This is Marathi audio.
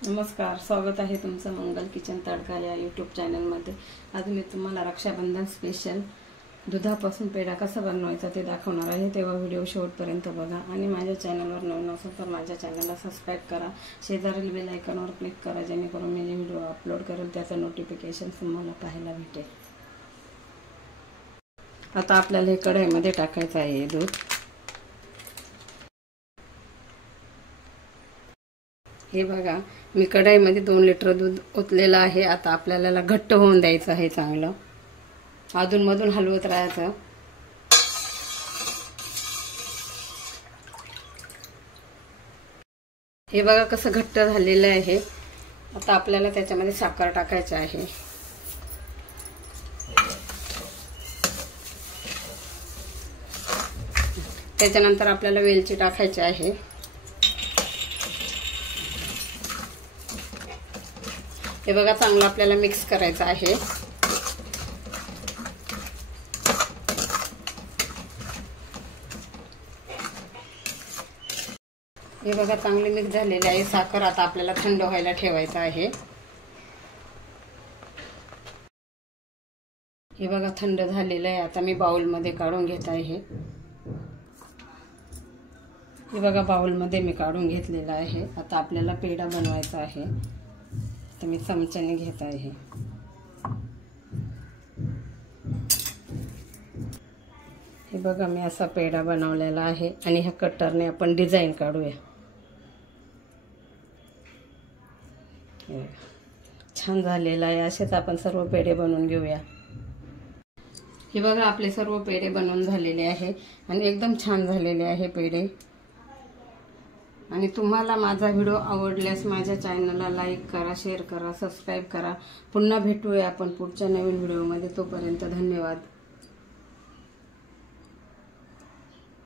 नमस्कार, स्वागत आहे तुमचं मंगल किचन तडका या यूट्यूब चॅनलमध्ये। आज मी तुम्हाला रक्षाबंधन स्पेशल दुधापासून पेढा कसा बनवायचा ते दाखवणार आहे। तेव्हा व्हिडिओ शेवटपर्यंत बघा आणि माझ्या चॅनलवर नवीन असेल तर माझ्या चॅनलला सबस्क्राइब करा, शेजारील बेल आयकॉनवर क्लिक करा जेणेकरून मी व्हिडिओ अपलोड करेल त्याचं नोटिफिकेशन तुम्हाला पाहायला भेटेल। आता आपल्याला हे कढईमध्ये टाकायचं आहे दूध। हे बघा, मी कढईमध्ये 2 लिटर दूध ओतलेलं आहे। आता आपल्याला घट्ट होऊन द्यायचं आहे, चांगलं अधूनमधून हलवत राहायचं। हे बघा कसं घट्ट झालेलं आहे। आता आपल्याला त्याच्यामध्ये साखर टाकायची आहे। त्याच्यानंतर आपल्याला वेलची टाकायची आहे। हे बघा, चांगलं आपल्याला मिक्स करायचं आहे। हे बघा, चांगले मिक्स झालेले आहे। साखर आता आपल्याला थंड व्हायला ठेवायचं आहे। हे बघा, थंड झालेलं आहे। आता मी बाउलमध्ये काढून घेत आहे। हे बघा, बाउलमध्ये मी काढून घेतलेला आहे। आता आपल्याला पेढा बनवायचा आहे, तर मी चमच्याने घेत आहे। हे बघा, मी असा पेढा बनवलेला आहे आणि ह्या कटरने आपण डिझाईन काढूया। छान झालेला आहे। असेच आपण सर्व पेढे बनवून घेऊया। हे बघा, आपले सर्व पेढे बनवून झालेले आहे आणि एकदम छान झालेले आहे पेढे। आणि तुम्हाला माझा व्हिडिओ आवडल्यास माझ्या चॅनलला लाईक करा, शेअर करा, सबस्क्राइब करा। पुन्हा भेटूया आपण पुढच्या नवीन व्हिडिओमध्ये। तोपर्यंत धन्यवाद।